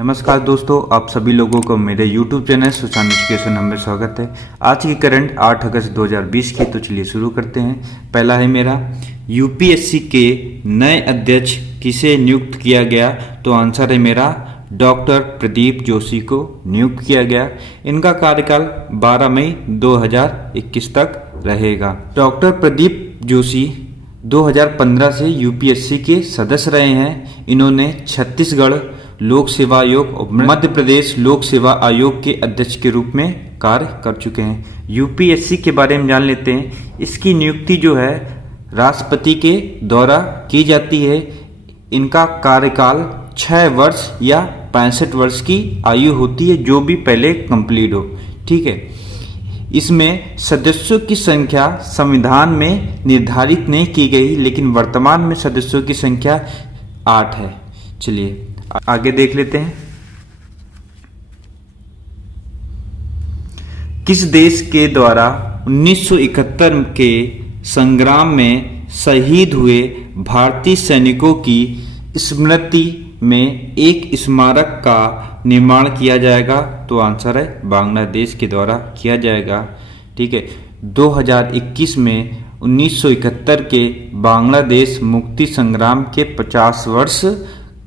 नमस्कार दोस्तों, आप सभी लोगों को मेरे YouTube चैनल सुशांत एजुकेशन में स्वागत है। आज की करंट 8 अगस्त 2020 की, तो चलिए शुरू करते हैं। पहला है मेरा, यूपीएससी के नए अध्यक्ष किसे नियुक्त किया गया? तो आंसर है मेरा डॉक्टर प्रदीप जोशी को नियुक्त किया गया। इनका कार्यकाल 12 मई 2021 तक रहेगा। डॉक्टर प्रदीप जोशी 2015 से यूपीएससी के सदस्य रहे हैं। इन्होंने छत्तीसगढ़ लोक सेवा आयोग और मध्य प्रदेश लोक सेवा आयोग के अध्यक्ष के रूप में कार्य कर चुके हैं। यूपीएससी के बारे में जान लेते हैं। इसकी नियुक्ति जो है राष्ट्रपति के द्वारा की जाती है। इनका कार्यकाल 6 वर्ष या 65 वर्ष की आयु होती है, जो भी पहले कंप्लीट हो। ठीक है, इसमें सदस्यों की संख्या संविधान में निर्धारित नहीं की गई, लेकिन वर्तमान में सदस्यों की संख्या 8 है। चलिए आगे देख लेते हैं। किस देश के द्वारा 1971 के संग्राम में शहीद हुए भारतीय सैनिकों की स्मृति में एक स्मारक का निर्माण किया जाएगा? तो आंसर है बांग्लादेश के द्वारा किया जाएगा। ठीक है, 2021 में 1971 के बांग्लादेश मुक्ति संग्राम के 50 वर्ष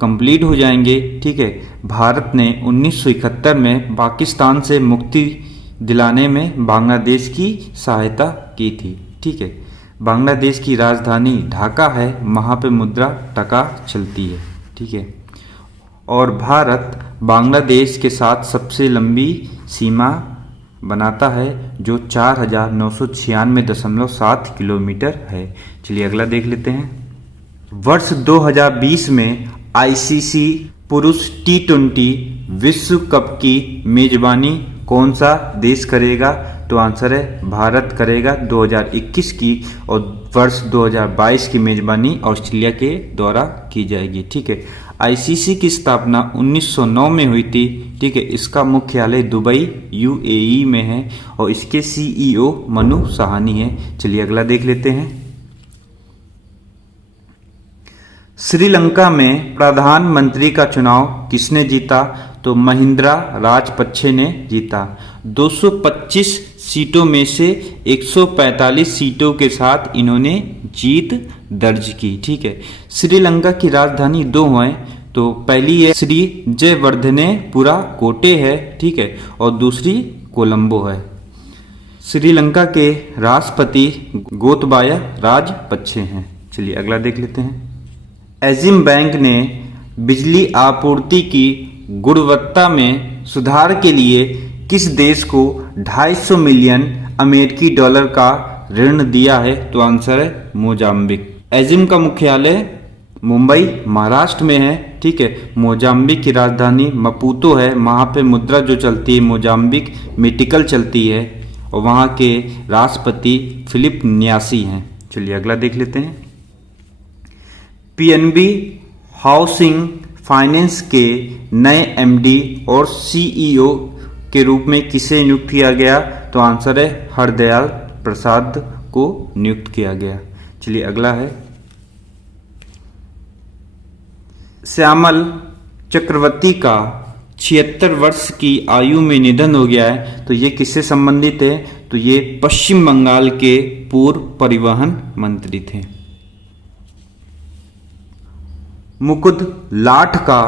कंप्लीट हो जाएंगे। ठीक है, भारत ने 1971 में पाकिस्तान से मुक्ति दिलाने में बांग्लादेश की सहायता की थी। ठीक है, बांग्लादेश की राजधानी ढाका है, वहाँ पे मुद्रा टका चलती है। ठीक है, और भारत बांग्लादेश के साथ सबसे लंबी सीमा बनाता है, जो 4996.7 किलोमीटर है। चलिए अगला देख लेते हैं। वर्ष 2020 में आईसीसी पुरुष T20 विश्व कप की मेजबानी कौन सा देश करेगा? तो आंसर है भारत करेगा 2021 की, और वर्ष 2022 की मेजबानी ऑस्ट्रेलिया के द्वारा की जाएगी। ठीक है, आईसीसी की स्थापना 1909 में हुई थी। ठीक है, इसका मुख्यालय दुबई UAE में है, और इसके CEO मनु साहनी है। चलिए अगला देख लेते हैं। श्रीलंका में प्रधानमंत्री का चुनाव किसने जीता? तो महिंद्रा राजपक्षे ने जीता। 225 सीटों में से 145 सीटों के साथ इन्होंने जीत दर्ज की। ठीक है, श्रीलंका की राजधानी 2 है। तो पहली है श्री जयवर्धनेपुरा कोटे है। ठीक है, और दूसरी कोलंबो है। श्रीलंका के राष्ट्रपति गोतबाया राजपक्षे हैं। चलिए अगला देख लेते हैं। एजिम बैंक ने बिजली आपूर्ति की गुणवत्ता में सुधार के लिए किस देश को 250 मिलियन अमेरिकी डॉलर का ऋण दिया है? तो आंसर है मोजाम्बिक। एजिम का मुख्यालय मुंबई महाराष्ट्र में है। ठीक है, मोजाम्बिक की राजधानी मपूतो है। वहाँ पे मुद्रा जो चलती है मोजाम्बिक मेटिकल चलती है, और वहाँ के राष्ट्रपति फिलिप न्यासी हैं। चलिए अगला देख लेते हैं। पीएनबी हाउसिंग फाइनेंस के नए MD और CEO के रूप में किसे नियुक्त किया गया? तो आंसर है हरदयाल प्रसाद को नियुक्त किया गया। चलिए अगला है। श्यामल चक्रवर्ती का 76 वर्ष की आयु में निधन हो गया है। तो ये किससे संबंधित है? तो ये पश्चिम बंगाल के पूर्व परिवहन मंत्री थे। मुकुंद लाट का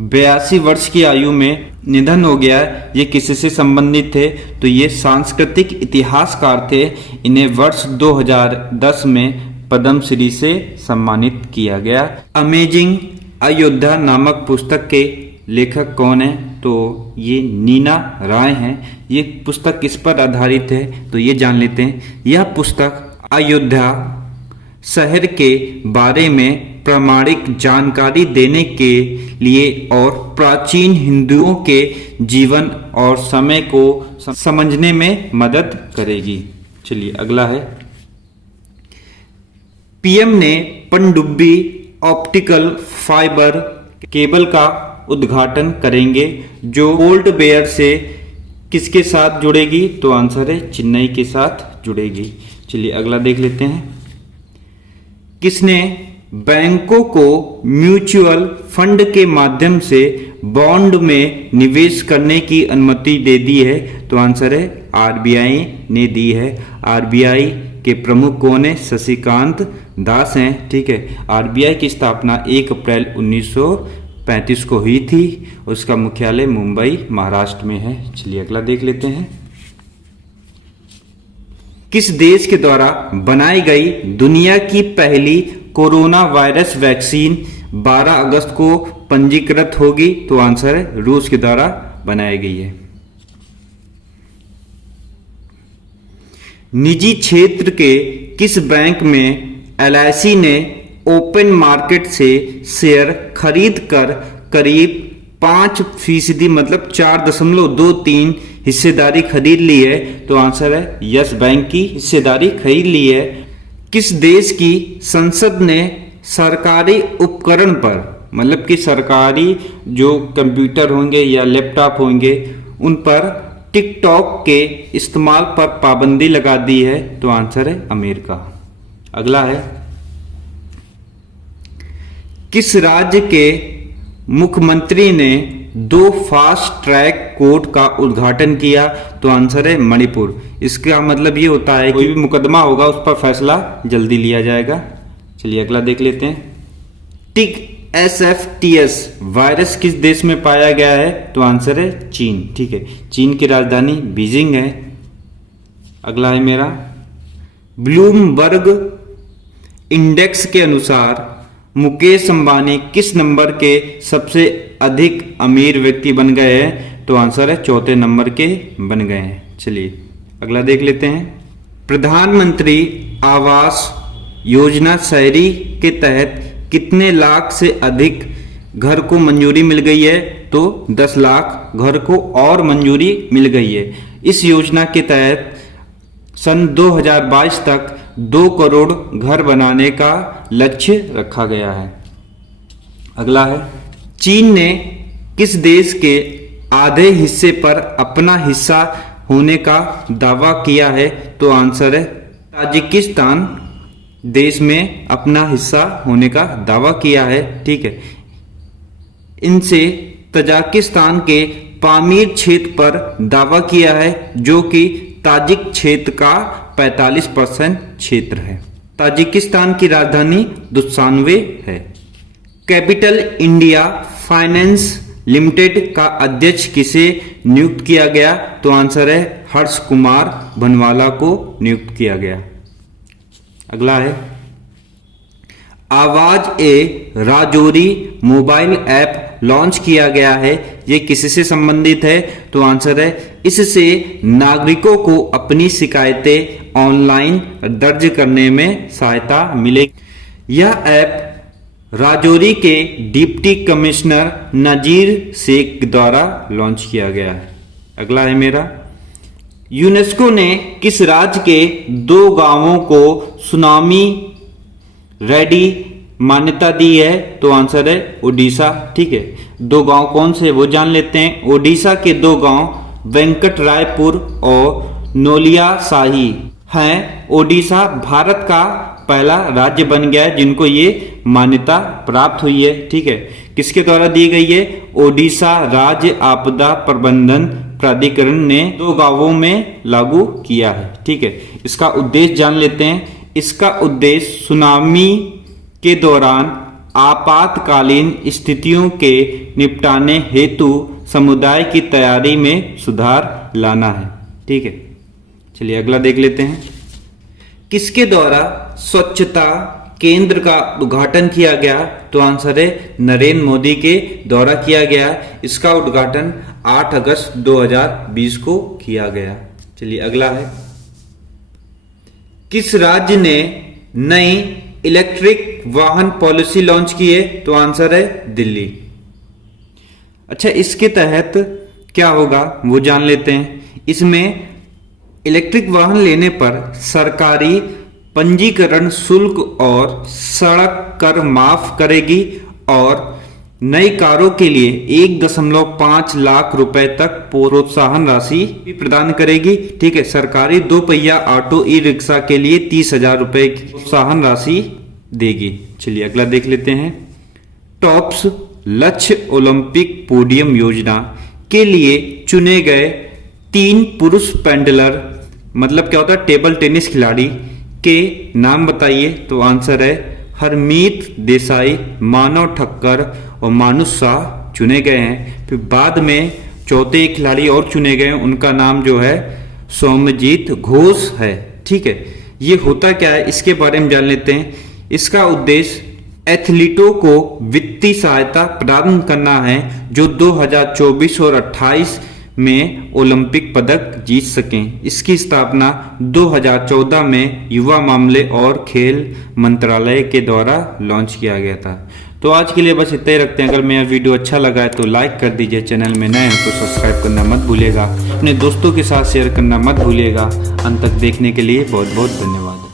82 वर्ष की आयु में निधन हो गया है। ये किससे संबंधित थे? तो ये सांस्कृतिक इतिहासकार थे। इन्हें वर्ष 2010 में पद्मश्री से सम्मानित किया गया। अमेजिंग अयोध्या नामक पुस्तक के लेखक कौन है? तो ये नीना राय हैं। ये पुस्तक किस पर आधारित है? तो ये जान लेते हैं। यह पुस्तक अयोध्या शहर के बारे में प्रामाणिक जानकारी देने के लिए और प्राचीन हिंदुओं के जीवन और समय को समझने में मदद करेगी। चलिए अगला है। पीएम ने पनडुब्बी ऑप्टिकल फाइबर केबल का उद्घाटन करेंगे, जो पोर्ट ब्लेयर से किसके साथ जुड़ेगी? तो आंसर है चेन्नई के साथ जुड़ेगी। चलिए अगला देख लेते हैं। किसने बैंकों को म्यूचुअल फंड के माध्यम से बॉन्ड में निवेश करने की अनुमति दे दी है? तो आंसर है आरबीआई ने दी है। आरबीआई के प्रमुख कौन है? शशिकांत दास हैं। ठीक है, आरबीआई की स्थापना 1 अप्रैल 1935 को हुई थी। उसका मुख्यालय मुंबई महाराष्ट्र में है। चलिए अगला देख लेते हैं। किस देश के द्वारा बनाई गई दुनिया की पहली कोरोना वायरस वैक्सीन 12 अगस्त को पंजीकृत होगी? तो आंसर है रूस के द्वारा बनाई गई है। निजी क्षेत्र के किस बैंक में एलआईसी ने ओपन मार्केट से शेयर खरीद कर करीब 5% मतलब 4.23 हिस्सेदारी खरीद ली है? तो आंसर है यस बैंक की हिस्सेदारी खरीद ली है। किस देश की संसद ने सरकारी उपकरण पर मतलब कि सरकारी जो कंप्यूटर होंगे या लैपटॉप होंगे उन पर टिकटॉक के इस्तेमाल पर पाबंदी लगा दी है? तो आंसर है अमेरिका। अगला है, किस राज्य के मुख्यमंत्री ने 2 फास्ट ट्रैक कोर्ट का उद्घाटन किया? तो आंसर है मणिपुर। इसका मतलब ये होता है कोई भी मुकदमा होगा उस पर फैसला जल्दी लिया जाएगा। चलिए अगला देख लेते हैं। टिक SFTS वायरस किस देश में पाया गया है? तो आंसर है चीन। ठीक है, चीन की राजधानी बीजिंग है। अगला है मेरा, ब्लूमबर्ग इंडेक्स के अनुसार मुकेश अंबानी किस नंबर के सबसे अधिक अमीर व्यक्ति बन गए हैं? तो आंसर है 4थे नंबर के बन गए हैं। चलिए अगला देख लेते हैं। प्रधानमंत्री आवास योजना शहरी के तहत कितने लाख से अधिक घर को मंजूरी मिल गई है? तो 10 लाख घर को और मंजूरी मिल गई है। इस योजना के तहत सन 2022 तक 2 करोड़ घर बनाने का लक्ष्य रखा गया है। अगला है, चीन ने किस देश के आधे हिस्से पर अपना हिस्सा होने का दावा किया है? तो आंसर है ताजिकिस्तान देश में अपना हिस्सा होने का दावा किया है। ठीक है, इनसे तजाकिस्तान के पामीर क्षेत्र पर दावा किया है जो कि ताजिक क्षेत्र का 45% क्षेत्र है। ताजिकिस्तान की राजधानी दुशान्बे है। कैपिटल इंडिया फाइनेंस लिमिटेड का अध्यक्ष किसे नियुक्त किया गया? तो आंसर है हर्ष कुमार भनवाला को नियुक्त किया गया। अगला है, आवाज ए राजौरी मोबाइल ऐप लॉन्च किया गया है, ये किससे संबंधित है? तो आंसर है इससे नागरिकों को अपनी शिकायतें ऑनलाइन दर्ज करने में सहायता मिलेगी। यह ऐप राजौरी के डिप्टी कमिश्नर नजीर शेख द्वारा लॉन्च किया गया है। अगला है मेरा, यूनेस्को ने किस राज्य के 2 गांवों को सुनामी रेडी मान्यता दी है? तो आंसर है ओडिशा। ठीक है, 2 गांव कौन से वो जान लेते हैं। ओडिशा के 2 गांव वेंकटरायपुर और नोलियासाही हैं। ओडिशा भारत का पहला राज्य बन गया है जिनको ये मान्यता प्राप्त हुई है। ठीक है, किसके द्वारा दी गई है? ओडिशा राज्य आपदा प्रबंधन प्राधिकरण ने 2 गांवों में लागू किया है। ठीक है, इसका उद्देश्य जान लेते हैं। इसका उद्देश्य सुनामी के दौरान आपातकालीन स्थितियों के निपटाने हेतु समुदाय की तैयारी में सुधार लाना है। ठीक है, चलिए अगला देख लेते हैं। किसके द्वारा स्वच्छता केंद्र का उद्घाटन किया गया? तो आंसर है नरेंद्र मोदी के द्वारा किया गया। इसका उद्घाटन 8 अगस्त 2020 को किया गया। चलिए अगला है, किस राज्य ने नई इलेक्ट्रिक वाहन पॉलिसी लॉन्च की है? तो आंसर है दिल्ली। अच्छा, इसके तहत क्या होगा वो जान लेते हैं। इसमें इलेक्ट्रिक वाहन लेने पर सरकारी पंजीकरण शुल्क और सड़क कर माफ करेगी और नई कारों के लिए 1.5 लाख रुपए तक प्रोत्साहन राशि भी प्रदान करेगी। ठीक है, सरकारी 2 पहिया ऑटो ई रिक्शा के लिए 30,000 रुपए की प्रोत्साहन राशि देगी। चलिए अगला देख लेते हैं। टॉप्स लक्ष्य ओलंपिक पोडियम योजना के लिए चुने गए 3 पुरुष पेंडलर, मतलब क्या होता है टेबल टेनिस खिलाड़ी, के नाम बताइए। तो आंसर है हरमीत देसाई, मानव ठक्कर और मानुष शाह चुने गए हैं। फिर बाद में चौथे खिलाड़ी और चुने गए, उनका नाम जो है सौम्यजीत घोष है। ठीक है, ये होता क्या है इसके बारे में जान लेते हैं। इसका उद्देश्य एथलीटों को वित्तीय सहायता प्रदान करना है जो 2024 और 28 में ओलंपिक पदक जीत सकें। इसकी स्थापना 2014 में युवा मामले और खेल मंत्रालय के द्वारा लॉन्च किया गया था। तो आज के लिए बस इतना ही रखते हैं। अगर मेरा वीडियो अच्छा लगा है तो लाइक कर दीजिए, चैनल में नए हैं तो सब्सक्राइब करना मत भूलिएगा, अपने दोस्तों के साथ शेयर करना मत भूलिएगा। अंत तक देखने के लिए बहुत बहुत धन्यवाद।